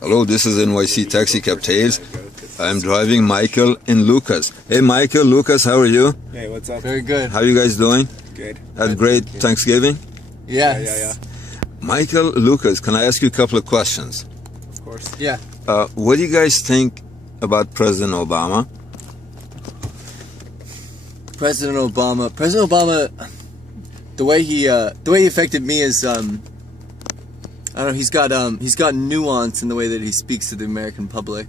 Hello, this is NYCTaxiCabTales. I'm driving Michael and Lucas. Hey, Michael, Lucas, how are you? Hey, what's up? Very good. How you guys doing? Good. Had a great Thanksgiving? Yes. Michael, Lucas, can I ask you a couple of questions? Of course. Yeah. What do you guys think about President Obama? President Obama, the way he affected me is, I don't know, he's got nuance in the way that he speaks to the American public.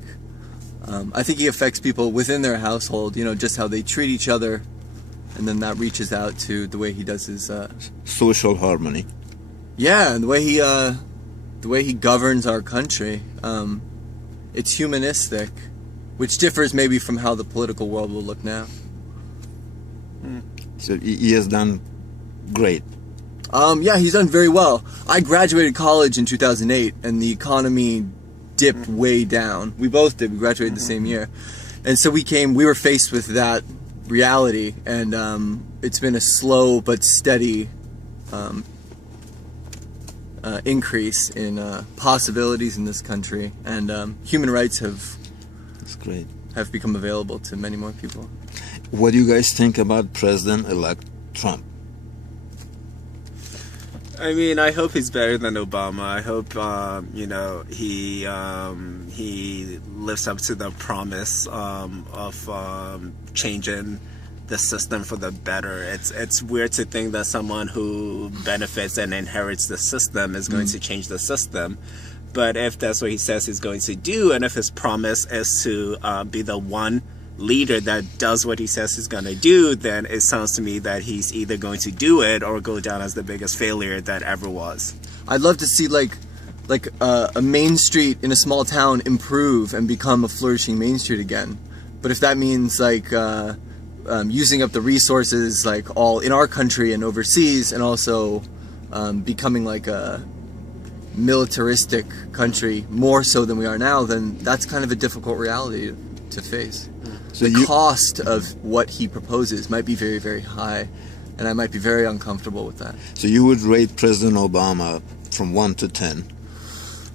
I think he affects people within their household, you know, just how they treat each other, and then that reaches out to the way he does his Social harmony. yeah, and the way he governs our country. It's humanistic, which differs maybe from how the political world will look now. So he has done great. Yeah, he's done very well. I graduated college in 2008, and the economy dipped way down. We both did. We graduated the same year. And so we were faced with that reality, and it's been a slow but steady increase in possibilities in this country, and human rights That's great. have become available to many more people. What do you guys think about President-elect Trump? I mean, I hope he's better than Obama. I hope, you know, he lives up to the promise of changing the system for the better. It's weird to think that someone who benefits and inherits the system is going to change the system. But if that's what he says he's going to do, and if his promise is to be the one leader that does what he says he's going to do, then it sounds to me that he's either going to do it or go down as the biggest failure that ever was. I'd love to see like a main street in a small town improve and become a flourishing main street again. But if that means like using up the resources like all in our country and overseas, and also becoming like a militaristic country more so than we are now, then that's kind of a difficult reality to face. So the cost of what he proposes might be very, very high, and I might be very uncomfortable with that. So you would rate President Obama from 1 to 10?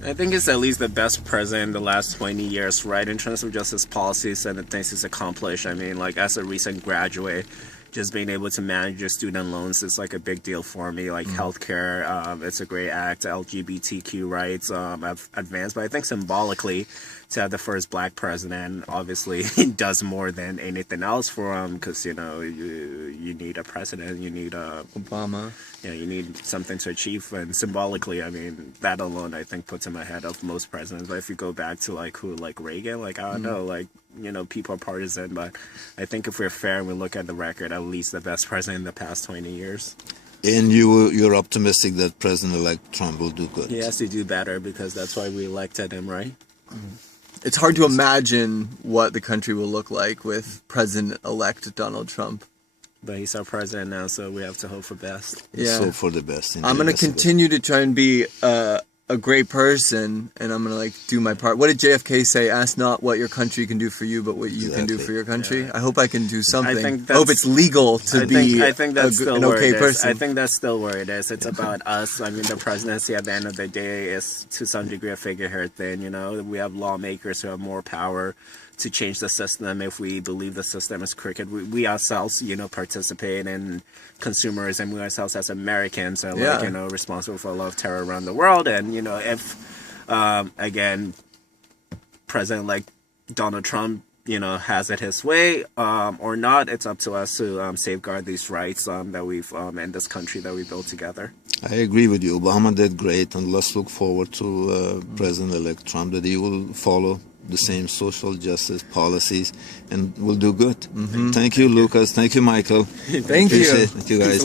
I think it's at least the best president in the last 20 years, right, in terms of just his policies and the things he's accomplished. I mean, like, as a recent graduate, just being able to manage your student loans is like a big deal for me. Like healthcare, it's a great act. LGBTQ rights have advanced, but I think symbolically, to have the first black president, obviously does more than anything else for him, because, you know, you need a president, you need Obama. Yeah, you need something to achieve, and symbolically, I mean, that alone I think puts him ahead of most presidents. But if you go back to like Reagan, like, I don't know, like, you know, people are partisan, but I think if we're fair and we look at the record, at least the best president in the past 20 years. And you're optimistic that President-elect Trump will do good? He has to do better, because that's why we elected him, right? It's hard to imagine what the country will look like with President-elect Donald Trump. But he's our president now, so we have to hope for best. Yeah. So for the best. I'm going to continue to try and be a great person, and I'm going to like do my part. What did JFK say? Ask not what your country can do for you, but what you can do for your country. Yeah. I hope I can do something. I hope it's legal to be an okay person. I think that's still where it is. It's about us. I mean, the presidency at the end of the day is to some degree a figurehead thing. You know, we have lawmakers who have more power to change the system if we believe the system is crooked. We ourselves, you know, participate in consumerism. We ourselves as Americans are, like, you know, responsible for a lot of terror around the world. And, you know, if, again, President like Donald Trump, you know, has it his way or not, it's up to us to safeguard these rights that we've, in this country that we built together. I agree with you. Obama did great, and let's look forward to President-elect Trump, that he will follow the same social justice policies and will do good. Thank you, Lucas. Thank you, Michael. Thank you. Thank you, guys.